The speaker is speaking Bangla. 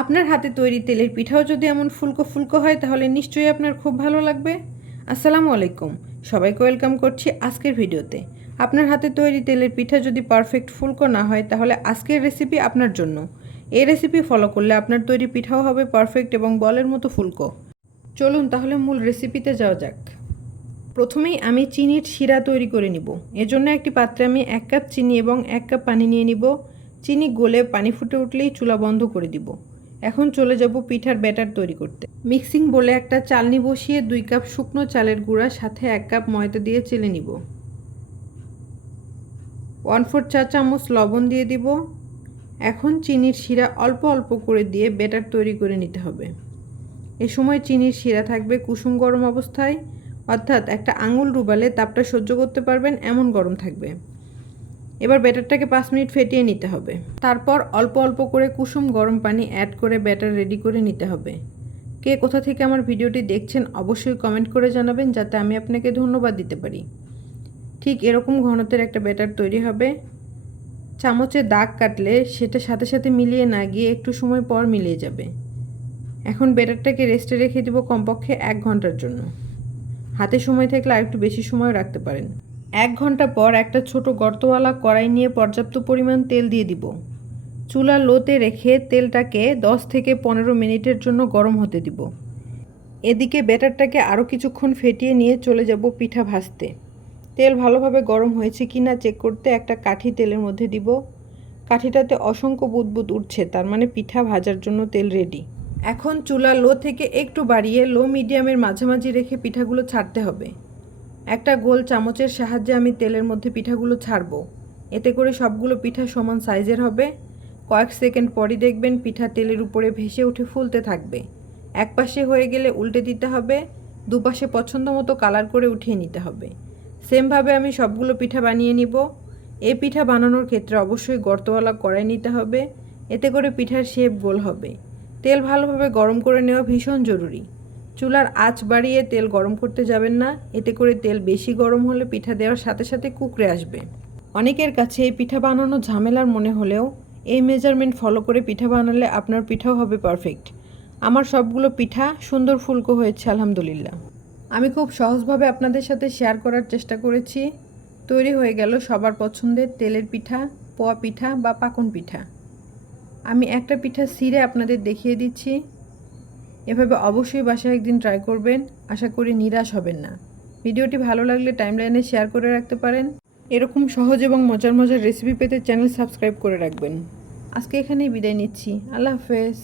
আপনার হাতে তৈরি তেলের পিঠাও যদি এমন ফুলকো ফুলকো হয়, তাহলে নিশ্চয়ই আপনার খুব ভালো লাগবে। আসসালামু আলাইকুম। সবাইকে ওয়েলকাম করছি আজকের ভিডিওতে। আপনার হাতে তৈরি তেলের পিঠা যদি পারফেক্ট ফুলকো না হয়, তাহলে আজকের রেসিপি আপনার জন্য। এই রেসিপি ফলো করলে আপনার তৈরি পিঠাও হবে পারফেক্ট এবং বলের মতো ফুলকো। চলুন তাহলে মূল রেসিপিতে যাওয়া যাক। প্রথমেই আমি চিনির শিরা তৈরি করে নিব। এজন্য একটি পাত্রে আমি এক কাপ চিনি এবং এক কাপ পানি নিয়ে নিব। চিনি গলে পানি ফুটে উঠলেই চুলা বন্ধ করে দিব। এখন চলে যাব পিঠার ব্যাটার তৈরি করতে। মিক্সিং বলে একটা চালনি বসিয়ে দুই কাপ শুকনো চালের গুঁড়া, সাথে এক কাপ ময়দা দিয়ে চেলে নিব। ওয়ান ফোর চা চামচ লবণ দিয়ে দিব। এখন চিনির শিরা অল্প অল্প করে দিয়ে ব্যাটার তৈরি করে নিতে হবে। এ সময় চিনির শিরা থাকবে কুসুম গরম অবস্থায়, অর্থাৎ একটা আঙুল ডুবালে তাপটা সহ্য করতে পারবেন, এমন গরম থাকবে। এবার ব্যাটারটাকে পাঁচ মিনিট ফেটিয়ে নিতে হবে। তারপর অল্প অল্প করে কুসুম গরম পানি অ্যাড করে ব্যাটার রেডি করে নিতে হবে। কে কোথা থেকে আমার ভিডিওটি দেখছেন অবশ্যই কমেন্ট করে জানাবেন যাতে আমি আপনাকে ধন্যবাদ দিতে পারি। ঠিক এরকম ঘনত্বের একটা ব্যাটার তৈরি হবে। চামচে দাগ কাটলে সেটা সাথে সাথে মিলিয়ে না গিয়ে একটু সময় পর মিলিয়ে যাবে। এখন ব্যাটারটাকে রেস্টে রেখে দেবো কমপক্ষে এক ঘণ্টার জন্য। হাতে সময় থাকলে আরেকটু বেশি সময় রাখতে পারেন। এক ঘণ্টা পর একটা ছোট গর্তওয়ালা কড়াই নিয়ে পর্যাপ্ত পরিমাণ তেল দিয়ে দিব। চুলা লোতে রেখে তেলটাকে 10 থেকে পনেরো মিনিটের জন্য গরম হতে দিব। এদিকে ব্যাটারটাকে আরও কিছুক্ষণ ফেটিয়ে নিয়ে চলে যাব পিঠা ভাজতে। তেল ভালোভাবে গরম হয়েছে কি না চেক করতে একটা কাঠি তেলের মধ্যে দিব। কাঠিটাতে অসংখ্য বুদবুদ উঠছে, তার মানে পিঠা ভাজার জন্য তেল রেডি এখন চুলা লো থেকে একটু বাড়িয়ে লো মিডিয়ামের মাঝামাঝি রেখে পিঠাগুলো ছাড়তে হবে। একটা গোল চামচের সাহায্যে আমি তেলের মধ্যে পিঠাগুলো ছাড়বো। এতে করে সবগুলো পিঠা সমান সাইজের হবে। কয়েক সেকেন্ড পরই দেখবেন পিঠা তেলের উপরে ভেসে উঠে ফুলতে থাকবে। এক পাশে হয়ে গেলে উল্টে দিতে হবে, দুপাশে পছন্দ মতো কালার করে উঠিয়ে নিতে হবে। সেমভাবে আমি সবগুলো পিঠা বানিয়ে নিব। এই পিঠা বানানোর ক্ষেত্রে অবশ্যই গর্তওয়ালা কড়াই নিতে হবে। এতে করে পিঠার শেপ গোল হবে। তেল ভালোভাবে গরম করে নেওয়া ভীষণ জরুরি। চুলার আঁচ বাড়িয়ে তেল গরম করতে যাবেন না। এতে করে তেল বেশি গরম হলে পিঠা দেওয়ার সাথে সাথে কুকড়ে আসবে। অনেকের কাছে এই পিঠা বানানো ঝামেলার মনে হলেও এই মেজারমেন্ট ফলো করে পিঠা বানালে আপনার পিঠাও হবে পারফেক্ট আমার সবগুলো পিঠা সুন্দর ফুলকো হয়েছে, আলহামদুলিল্লাহ। আমি খুব সহজভাবে আপনাদের সাথে শেয়ার করার চেষ্টা করেছি। তৈরি হয়ে গেল সবার পছন্দের তেলের পিঠা, পোয়া পিঠা বা পাকন পিঠা। আমি একটা পিঠা সিরে আপনাদের দেখিয়ে দিচ্ছি। এভাবে অবশ্যই বাসায় একদিন ট্রাই করবেন। আশা করি নিরাশ হবেন না। ভিডিওটি ভালো লাগলে টাইমলাইনে শেয়ার করে রাখতে পারেন। এরকম সহজ এবং মজার মজার রেসিপি পেতে চ্যানেল সাবস্ক্রাইব করে রাখবেন। আজকে এখানেই বিদায় নিচ্ছি। আল্লাহ হাফেজ।